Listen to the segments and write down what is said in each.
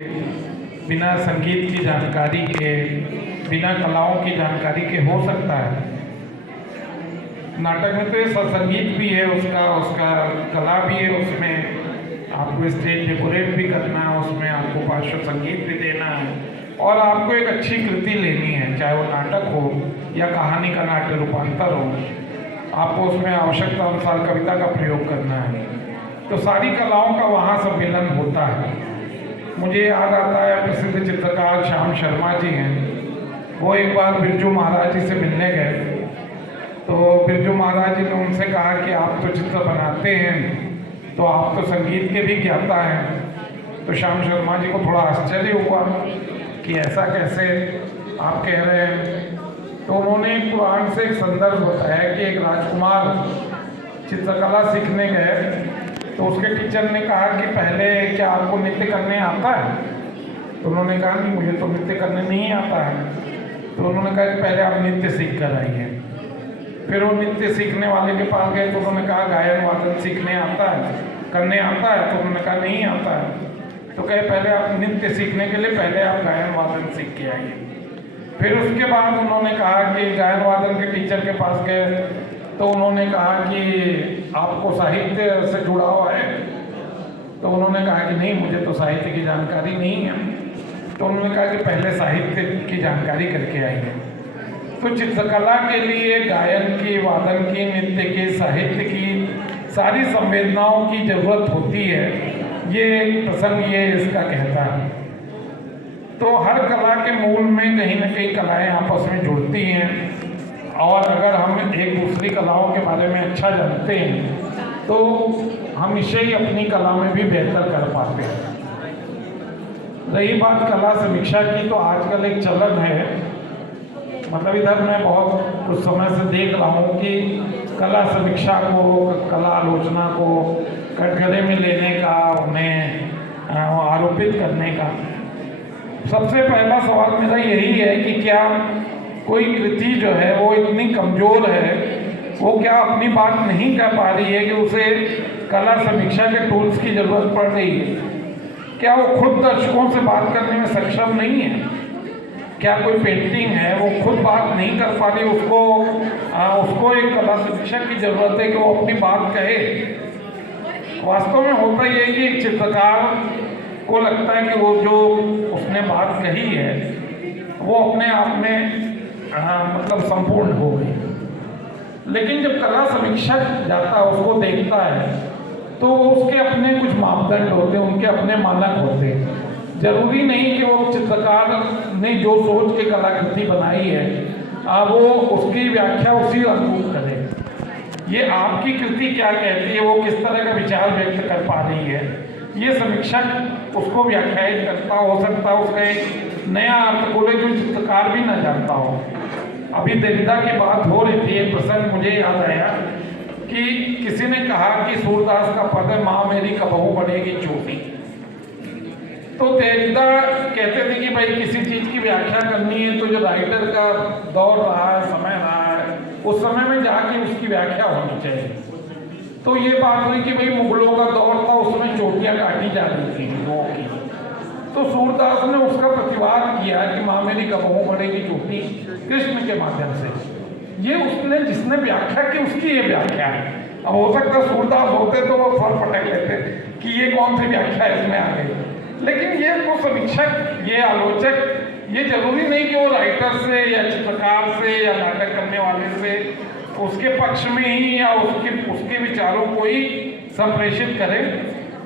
बिना संगीत की जानकारी के, बिना कलाओं की जानकारी के हो सकता है। नाटक में तो ये संगीत भी है, उसका कला भी है, उसमें आपको स्टेज डेकोरेट भी करना है, उसमें आपको पार्श्व संगीत भी देना है और आपको एक अच्छी कृति लेनी है, चाहे वो नाटक हो या कहानी का नाट्य रूपांतर हो। आपको उसमें आवश्यकता अनुसार कविता का प्रयोग करना है। तो सारी कलाओं का वहाँ सम्मिलन होता है। मुझे याद आता है प्रसिद्ध चित्रकार श्याम शर्मा जी हैं, वो एक बार बिरजू महाराज जी से मिलने गए। तो बिरजू महाराज जी ने उनसे कहा कि आप तो चित्र बनाते हैं, तो आप तो संगीत के भी ज्ञाता हैं। तो श्याम शर्मा जी को थोड़ा आश्चर्य हुआ कि ऐसा कैसे आप कह रहे हैं। तो उन्होंने एक पुराण से एक संदर्भ बताया कि एक राजकुमार चित्रकला सीखने गए, तो उसके टीचर ने कहा कि पहले क्या आपको नृत्य करने आता है? तो उन्होंने कहा कि मुझे तो नृत्य करने नहीं आता है। तो उन्होंने कहा कि पहले आप नृत्य सीख कर आइए। फिर वो नृत्य सीखने वाले के पास गए, तो उन्होंने कहा गायन वादन सीखने आता है, करने आता है? तो उन्होंने कहा नहीं आता है। तो कहे पहले आप नृत्य सीखने के लिए पहले आप गायन वादन सीख के आइए। फिर उसके बाद उन्होंने कहा कि गायन वादन के टीचर के पास गए, तो उन्होंने कहा कि आपको साहित्य से जुड़ाव है? तो उन्होंने कहा कि नहीं, मुझे तो साहित्य की जानकारी नहीं है। तो उन्होंने कहा कि पहले साहित्य की जानकारी करके आइए। तो चित्रकला के लिए गायन की, वादन की, नृत्य की, साहित्य की सारी संवेदनाओं की जरूरत होती है। ये प्रसंग ये इसका कहता है। तो हर कला के मूल में कहीं ना कहीं कलाएं आपस में जुड़ती हैं, और अगर हम एक दूसरी कलाओं के बारे में अच्छा जानते हैं तो हम इसे ही अपनी कला में भी बेहतर कर पाते हैं। रही बात कला समीक्षा की, तो आजकल एक चलन है, मतलब इधर मैं बहुत कुछ समय से देख रहा हूँ कि कला समीक्षा को, कला आलोचना को कटघरे में लेने का, उन्हें आरोपित करने का। सबसे पहला सवाल मेरा यही है कि क्या कोई कृति जो है वो इतनी कमज़ोर है, वो क्या अपनी बात नहीं कर पा रही है कि उसे कला समीक्षा के टूल्स की ज़रूरत पड़ रही है? क्या वो खुद दर्शकों से बात करने में सक्षम नहीं है? क्या कोई पेंटिंग है वो खुद बात नहीं कर पा रही, उसको एक कला समीक्षा की ज़रूरत है कि वो अपनी बात कहे? वास्तव में होता ये है कि एक चित्रकार को लगता है कि वो जो उसने बात कही है वो अपने आप में मतलब संपूर्ण हो गई। लेकिन जब कला समीक्षक जाता है, उसको देखता है, तो उसके अपने कुछ मापदंड होते हैं, उनके अपने मानक होते हैं। जरूरी नहीं कि वो चित्रकार ने जो सोच के कलाकृति बनाई है वो उसकी व्याख्या उसी अनुरूप करे। ये आपकी कृति क्या कहती है, वो किस तरह का विचार व्यक्त कर पा रही है, ये समीक्षक उसको व्याख्यायित करता हो सकता है, उसका एक नया अर्थ खोले जो चित्रकार भी ना जानता हो। अभी देविदा की बात हो रही थी, एक प्रसंग मुझे याद आया कि किसी ने कहा कि सूरदास का पद है, माँ मेरी कबहू बनेगी चोटी। तो देविदा कहते थे कि भाई किसी चीज़ की व्याख्या करनी है तो जो राइटर का दौर रहा है, समय रहा है, उस समय में जाके उसकी व्याख्या होनी चाहिए। तो ये बात हुई कि भाई मुगलों का दौर था, उसमें चोटियाँ काटी जा रही थी लोगों की। तो सूरदास ने उसका प्रतिवाद किया कि माँ मेरी कबहू बढ़ेगी चोटी कृष्ण के माध्यम से। ये उसने जिसने व्याख्या की उसकी ये व्याख्या है। अब हो सकता है सूरदास होते तो वो फल पटक लेते कि ये कौन सी व्याख्या इसमें आ गई। लेकिन ये तो समीक्षक, ये आलोचक, ये जरूरी नहीं कि वो राइटर से या चित्रकार से या नाटक करने वाले से उसके पक्ष में ही या उसके विचारों को ही संप्रेषित करे।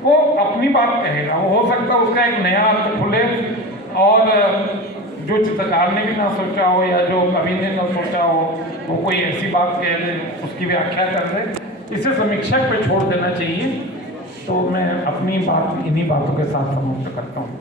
वो अपनी बात कहेगा। वो हो सकता है उसका एक नया अर्थ खुले और जो चित्रकार ने भी ना सोचा हो या जो कवि ने ना सोचा हो, वो कोई ऐसी बात कह दे, उसकी व्याख्या कर दे। इसे समीक्षक पे छोड़ देना चाहिए। तो मैं अपनी बात इन्हीं बातों के साथ समाप्त करता हूँ।